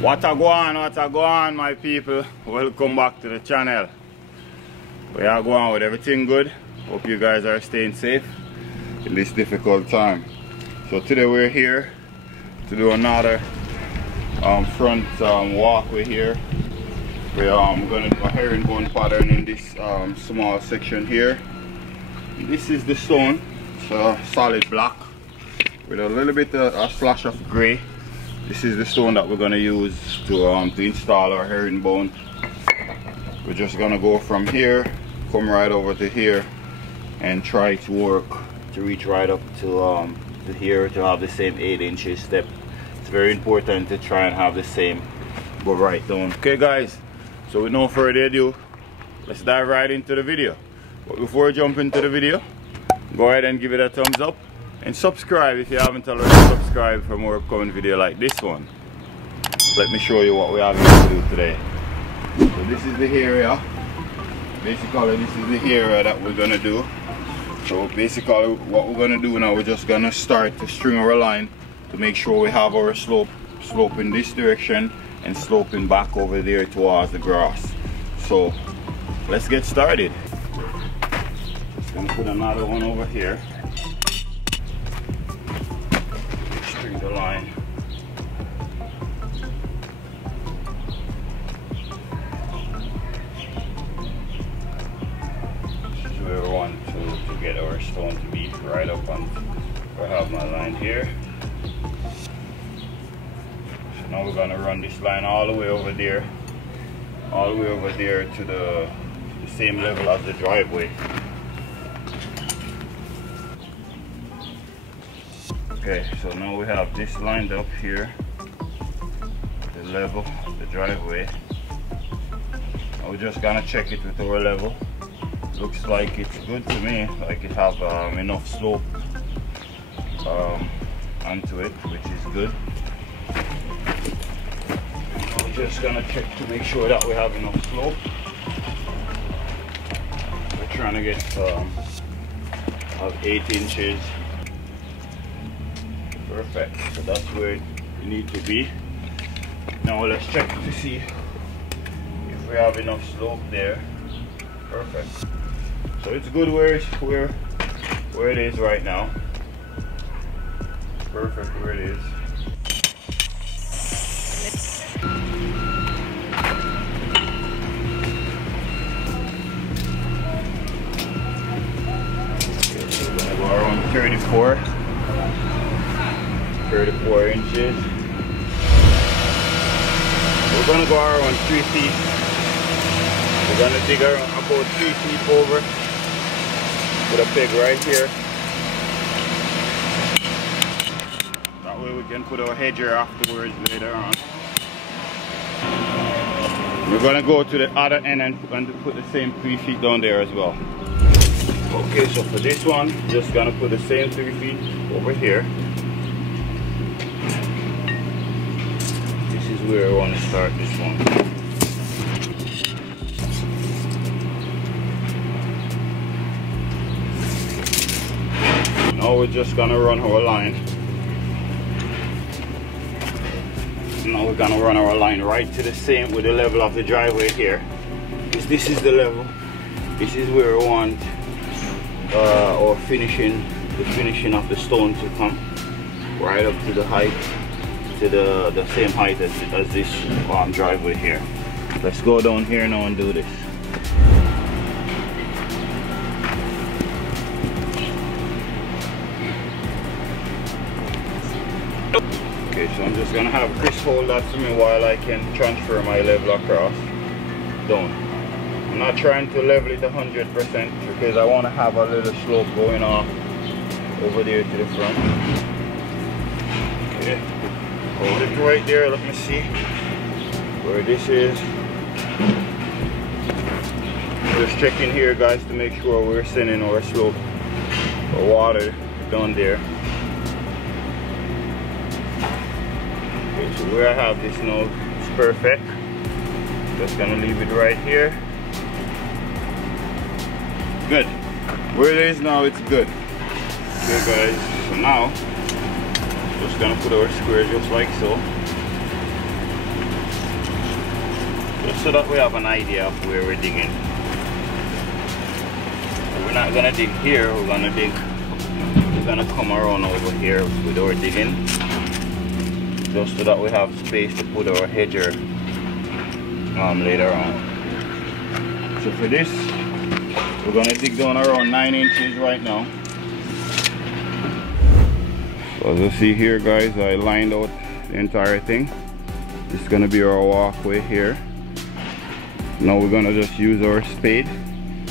What a go on my people, welcome back to the channel. We are going with everything good. Hope you guys are staying safe in this difficult time. So today we're here to do another front walkway here. We're going to do a herringbone pattern in this small section here. This is the stone. It's a solid block with a little bit a splash of gray. This is the stone that we're going to use to install our herringbone. We're just going to go from here, come right over to here, and try to work to reach right up to here to have the same 8 inches step. It's very important to try and have the same go right down. Okay guys, so with no further ado, let's dive right into the video. But before we jump into the video, go ahead and give it a thumbs up and subscribe if you haven't already subscribed for more upcoming video like this one. Let me show you what we have here to do today. So this is the area. Basically this is the area that we're gonna do. So basically what we're gonna do now, we're just gonna start to string our line to make sure we have our slope in this direction and sloping back over there towards the grass. So let's get started. Just gonna put another one over here. String the line. This is where we want to get our stone to be right up on. I have my line here. So now we're gonna run this line all the way over there, to the same level as the driveway. Okay, so now we have this lined up here, the level, the driveway. Now we're just gonna check it with our level. Looks like it's good to me, like it have enough slope onto it, which is good. Now we're just gonna check to make sure that we have enough slope. We're trying to get have 8 inches. Perfect, so that's where you need to be. Now let's check to see if we have enough slope there. Perfect. So it's good where it is right now. Perfect where it is. Okay, so we're gonna go around 34 inches. We're gonna go around 3 feet. We're gonna dig around about 3 feet over. Put a peg right here. That way we can put our hedger afterwards later on. We're gonna go to the other end and put the same 3 feet down there as well. Okay, so for this one, just gonna put the same 3 feet over here. This is where I want to start this one. Now we're just gonna run our line. Now we're gonna run our line right to the same with the level of the driveway here. This is the level. This is where we want our the finishing of the stone to come. Right up to the height, to the same height as this driveway here. Let's go down here now and do this. Okay, so I'm just gonna have Chris hold that for me while I can transfer my level across. Down. I'm not trying to level it 100% because I want to have a little slope going off over there to the front. Okay, hold it right there. Let me see where this is. Just checking here, guys, to make sure we're sending our slope or water down there. Okay, so where I have this now, it's perfect. Just gonna leave it right here. Good. Where it is now, it's good. Okay guys, so now just gonna put our square just like so. just so that we have an idea of where we're digging. We're not gonna dig here, we're gonna come around over here with our digging, just so that we have space to put our hedger later on. So for this, we're gonna dig down around 9 inches right now. So as you see here, guys, I lined out the entire thing. This is gonna be our walkway here. Now we're gonna just use our spade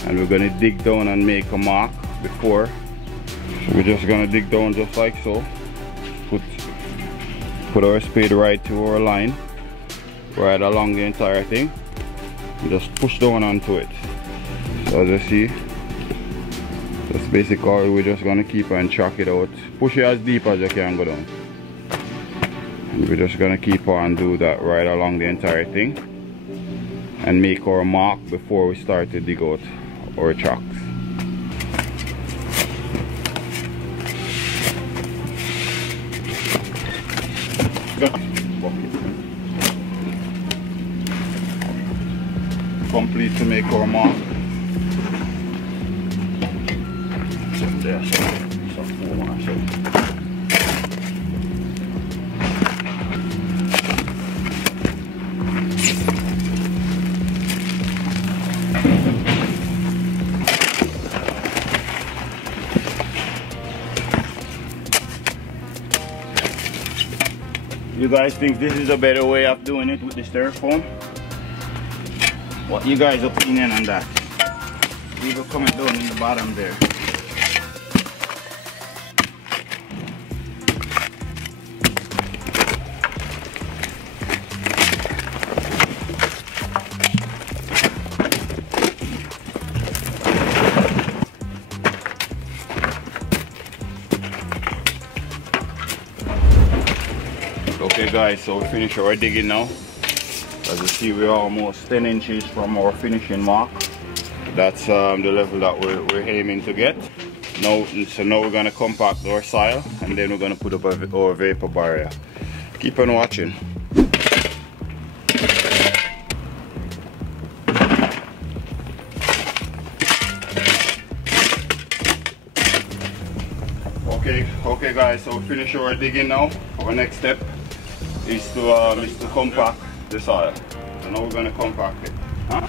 and we're gonna dig down and make a mark before. So we're just gonna dig down just like so. Put our spade right to our line, right along the entire thing, and just push down onto it. So as you see, that's basically all. We're just gonna keep and chalk it out. Push it as deep as you can go down. And we're just gonna keep on do that right along the entire thing and make our mark before we start to dig out our chalks. Complete to make our mark. There, so 4 or so. You guys think this is a better way of doing it with the styrofoam? What you guys' opinion on that? Leave a comment down in the bottom there. Okay guys, so we finished our digging now. As you see, we're almost 10 inches from our finishing mark. That's the level that we're aiming to get. So now we're gonna compact our soil and then we're gonna put up our vapor barrier. Keep on watching. Okay guys, so we finished our digging now. Our next step is to compact the soil. So now we're gonna compact it. Huh?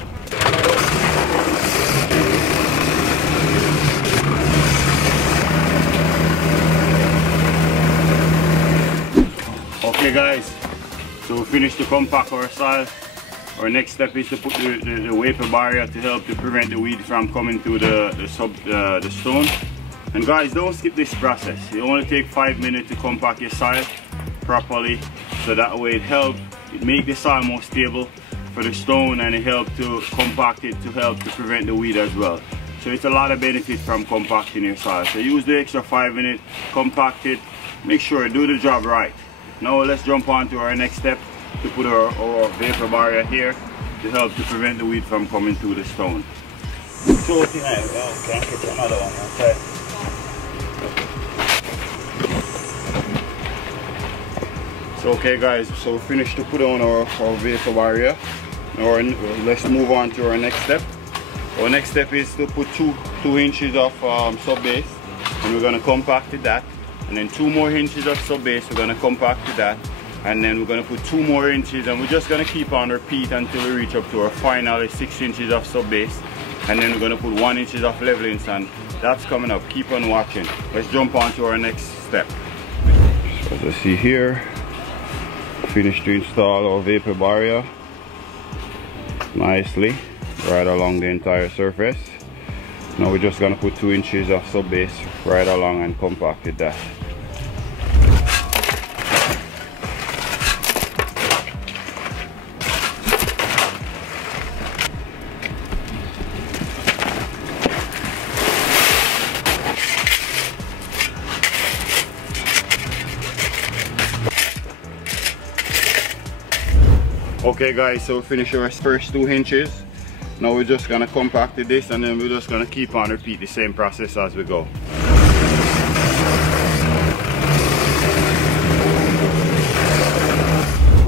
Okay guys, so we finished to compact our soil. Our next step is to put the vapor barrier to help to prevent the weed from coming to the stone. And guys, don't skip this process. You only take 5 minutes to compact your soil properly, so that way it make the soil more stable for the stone, and it helps to compact it to help to prevent the weed as well. So it's a lot of benefit from compacting your soil. So use the extra 5 minutes, compact it, make sure you do the job right. Now let's jump on to our next step to put our vapor barrier here to help to prevent the weed from coming to the stone. So tonight, can't catch another one, okay? So okay guys, so we finished to put on our vapor barrier. Now let's move on to our next step. Our next step is to put 2 inches of sub base, and we're going to compact that, and then 2 more inches of sub base, we're going to compact that, and then we're going to put 2 more inches, and we're just going to keep on repeat until we reach up to our final 6 inches of sub base, and then we're going to put 1 inch of leveling sand. That's coming up. Keep on watching. Let's jump on to our next step. So as you see here, finished to install our vapor barrier nicely right along the entire surface. Now we're just going to put 2 inches of sub base right along and compact that. Okay guys, so we finished our first 2 inches. Now we're just gonna compact this, and then we're just gonna keep on repeat the same process as we go.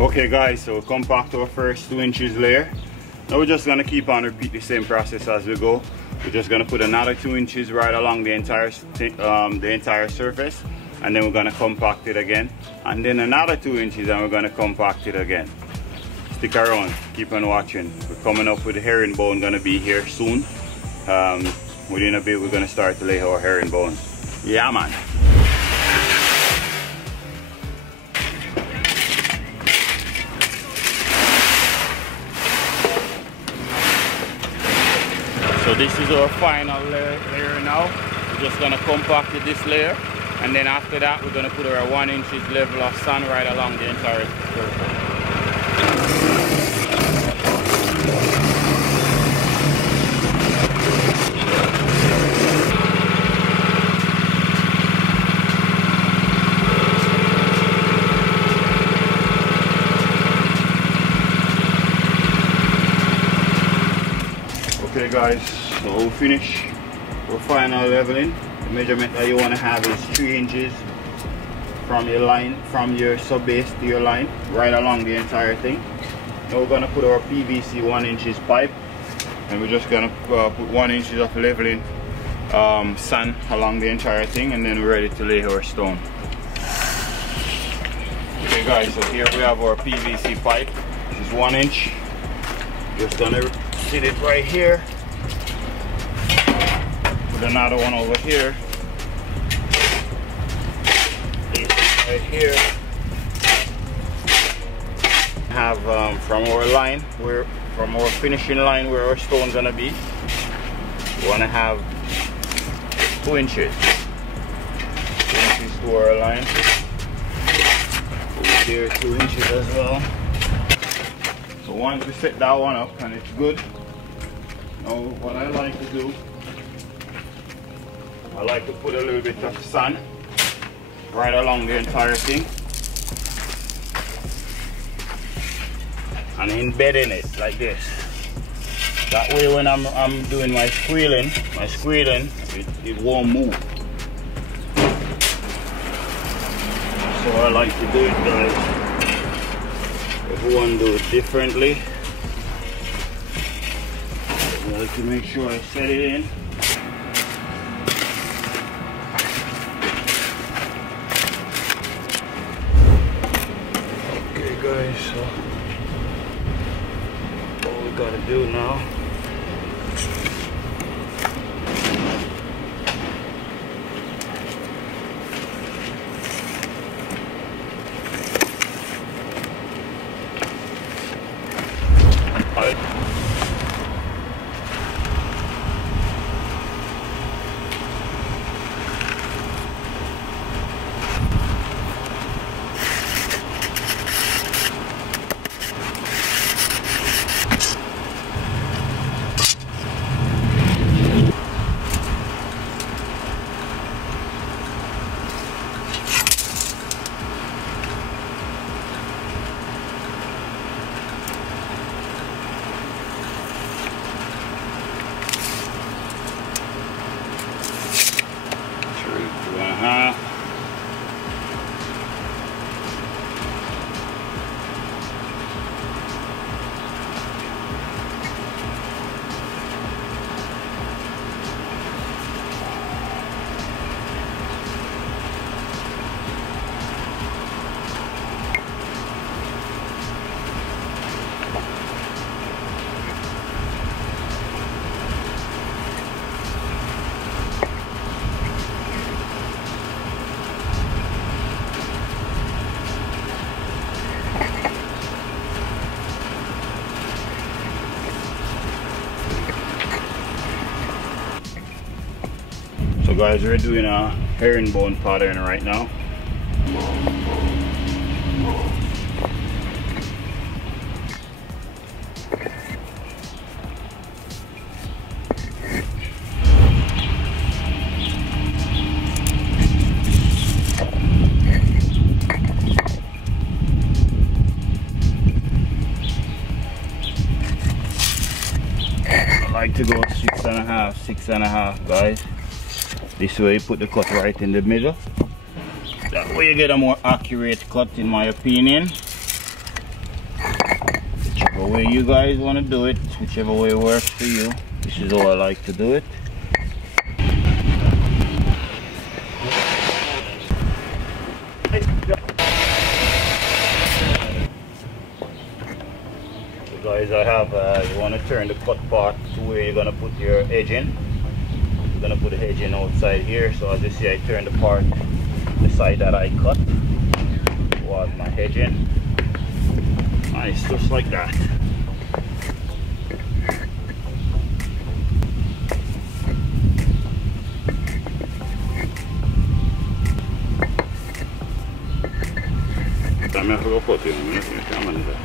Okay guys, so we compact our first 2 inches layer. Now we're just gonna keep on repeat the same process as we go. We're just gonna put another 2 inches right along the entire surface, and then we're gonna compact it again, and then another 2 inches, and we're gonna compact it again. Stick around, keep on watching. We're coming up with the herringbone, gonna be here soon. Within a bit we're gonna start to lay our herringbone. Yeah man. So this is our final layer now. We're just gonna compact this layer, and then after that we're gonna put our 1 inch level of sand right along the entire surface. Okay guys, so we'll finish our final leveling. The measurement that you want to have is 3 inches from your line, from your sub base to your line, right along the entire thing. Now we're going to put our PVC 1 inches pipe, and we're just going to put 1 inch of leveling sand along the entire thing, and then we're ready to lay our stone. Okay guys, so here we have our PVC pipe. This is 1 inch. Just going to sit it right here. Put another one over here. Place it right here. Have from our line, from our finishing line where our stone's gonna be, we wanna have 2 inches. 2 inches to our line. Over there, 2 inches as well. So once we set that one up and it's good, now what I like to do, I like to put a little bit of sand right along the entire thing and embedding it like this. That way when I'm doing my squealing, it won't move. So I like to do it, guys. Everyone do it differently. I like to make sure I set it in. Okay guys, so all we gotta do now, so guys, we're doing a herringbone pattern right now. I like to go 6.5 guys. This way you put the cut right in the middle. That way you get a more accurate cut in my opinion. Check The way you guys want to do it, whichever way works for you. This is how I like to do it. So guys, I have, you want to turn the cut part to where you're going to put your edge in. You're going to put the edge in outside here. So as you see, I turn the part, the side that I cut towards my edge in. Nice, just like that. También juego potio, no me llaman de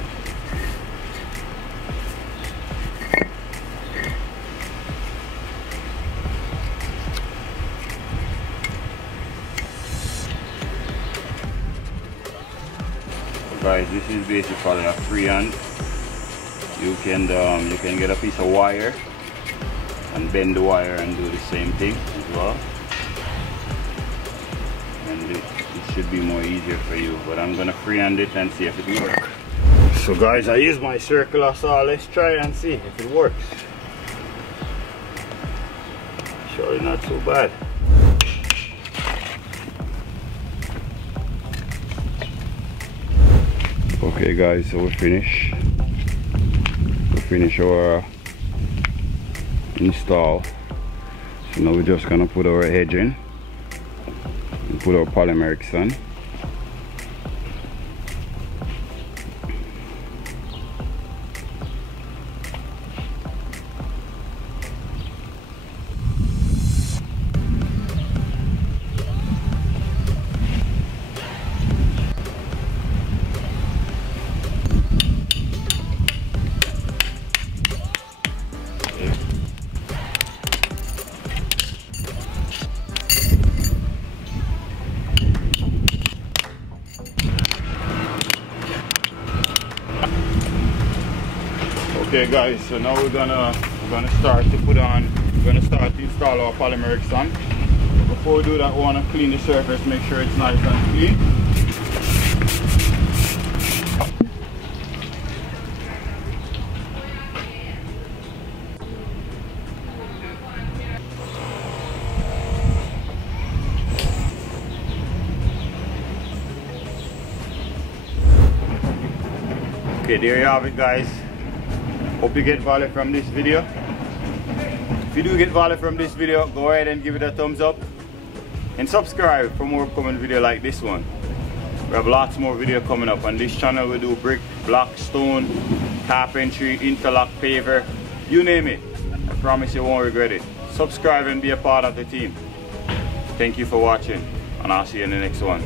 Guys, this is basically a freehand. You can get a piece of wire and bend the wire and do the same thing as well. And it should be more easier for you, but I'm gonna freehand it and see if it will work. So guys, I use my circular saw. Let's try and see if it works. Surely not so bad. Okay guys, so we finish our install. So now we're just gonna put our edge in and put our polymerics on. Okay guys, so now we're gonna start to install our polymerics on. Before we do that, we want to clean the surface, make sure it's nice and clean. Okay, there you have it guys. Hope you get value from this video. If you do get value from this video, go ahead and give it a thumbs up and subscribe for more upcoming video like this one. We have lots more video coming up on this channel. We do brick, block, stone, carpentry, interlock, paver, you name it. I promise you won't regret it. Subscribe and be a part of the team. Thank you for watching, and I'll see you in the next one.